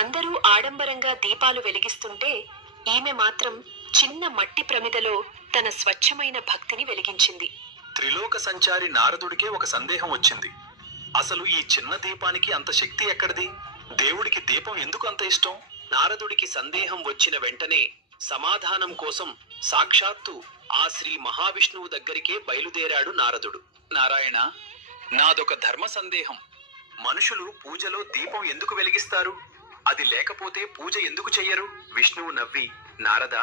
అందరూ ఆడంబరంగా దీపాలు వెలిగిస్తుంటే ఈమె మాత్రం చిన్న మట్టి ప్రమిదలో తన స్వచ్ఛమైన భక్తిని వెలిగించింది. త్రిలోక సంచారి నారదుడికే ఒక సందేహం వచ్చింది. అసలు ఈ చిన్న దీపానికి అంత శక్తి ఎక్కడిది? దేవుడికి దీపం ఎందుకు అంత ఇష్టం? నారదుడికి సందేహం వచ్చిన వెంటనే సమాధానం కోసం సాక్షాత్తు ఆ శ్రీ మహావిష్ణువు దగ్గరికే బయలుదేరాడు నారదుడు. నారాయణ, నాదొక ధర్మ సందేహం. మనుషులు పూజలో దీపం ఎందుకు వెలిగిస్తారు? అది లేకపోతే పూజ ఎందుకు చెయ్యరు? విష్ణువు నవ్వి, నారద,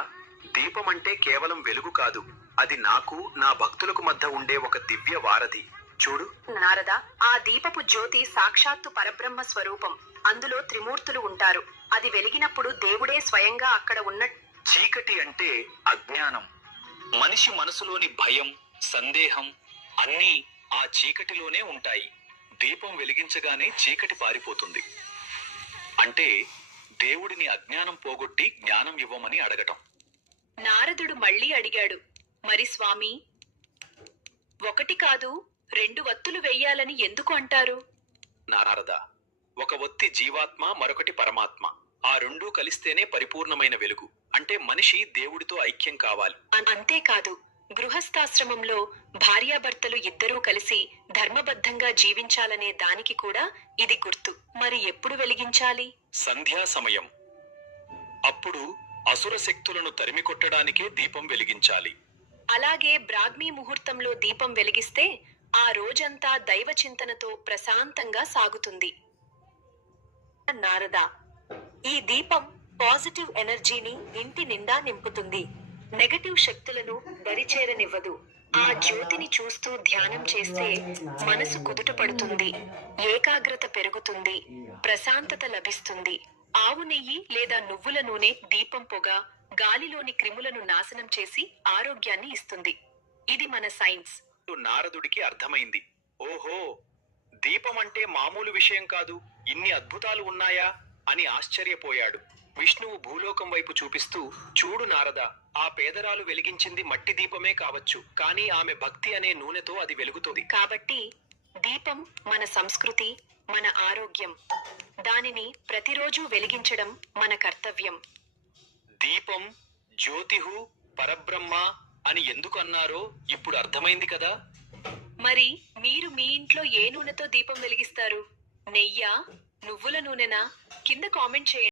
దీపం అంటే కేవలం వెలుగు కాదు, అది నాకు నా భక్తులకు మధ్య ఉండే ఒక దివ్య వారధి. చూడు నారద, ఆ దీపపు జ్యోతి సాక్షాత్తు పరబ్రహ్మ స్వరూపం. అందులో త్రిమూర్తులు ఉంటారు. అది వెలిగినప్పుడు దేవుడే స్వయంగా అక్కడ ఉన్న. చీకటి అంటే అజ్ఞానం. మనిషి మనసులోని భయం, సందేహం అన్నీ ఆ చీకటిలోనే ఉంటాయి. దీపం వెలిగించగానే చీకటి పారిపోతుంది. అంటే దేవుడిని అజ్ఞానం పోగొట్టి జ్ఞానం ఇవ్వమని అడగటం. నారదుడు మళ్ళీ అడిగాడు, మరి స్వామి, ఒకటి కాదు 2 వత్తులు వెయ్యాలని ఎందుకు అంటారు? నారద, ఒక ఒత్తి జీవాత్మ, మరొకటి పరమాత్మ. ఆ రెండూ కలిస్తేనే పరిపూర్ణమైన వెలుగు. అంటే మనిషి దేవుడితో ఐక్యం కావాలి. అంతేకాదు, గృహస్థాశ్రమంలో భార్యాభర్తలు ఇద్దరూ కలిసి ధర్మబద్ధంగా జీవించాలనే దానికి కూడా ఇది గుర్తు. మరి ఎప్పుడు వెలిగించాలి? సంధ్యా సమయం. అప్పుడు అసుర శక్తులను తరిమికొట్టడానికే దీపం వెలిగించాలి. అలాగే బ్రాహ్మీ ముహూర్తంలో దీపం వెలిగిస్తే ఆ రోజంతా దైవ చింతనతో ప్రశాంతంగా సాగుతుంది. నారద, ఈ దీపం పాజిటివ్ ఎనర్జీని ఇంటి నిండా నింపుతుంది. నెగటివ్ శక్తులను దరిచేరనివ్వదు. ఆ జ్యోతిని చూస్తూ ధ్యానం చేస్తే మనసు కుదుట పడుతుంది, ఏకాగ్రత పెరుగుతుంది, ప్రశాంతత లభిస్తుంది. ఆవు నెయ్యి లేదా నువ్వుల నూనె దీపం పొగ గాలిలోని క్రిములను నాశనం చేసి ఆరోగ్యాన్ని ఇస్తుంది. ఇది మన సైన్స్. నారదుడికి అర్థమైంది. ఓహో, దీపం అంటే మామూలు విషయం కాదు, ఇన్ని అద్భుతాలు ఉన్నాయా అని ఆశ్చర్యపోయాడు. విష్ణువు భూలోకం వైపు చూపిస్తూ, చూడు నారద, ఆ పేదరాలు వెలిగించింది మట్టి దీపమే కావచ్చు, కానీ ఆమె భక్తి అనే నూనెతో అది వెలుగుతుంది. కాబట్టి దీపం మన సంస్కృతి, మన ఆరోగ్యం. దానిని ప్రతిరోజు వెలిగించడం మన కర్తవ్యం. దీపం జ్యోతిహు పరబ్రహ్మ అని ఎందుకు అన్నారో ఇప్పుడు అర్థమైంది కదా. మరి మీరు మీ ఇంట్లో ఏ నూనెతో దీపం వెలిగిస్తారు? నెయ్యా, నువ్వుల నూనెనా? కింద కామెంట్ చేయండి.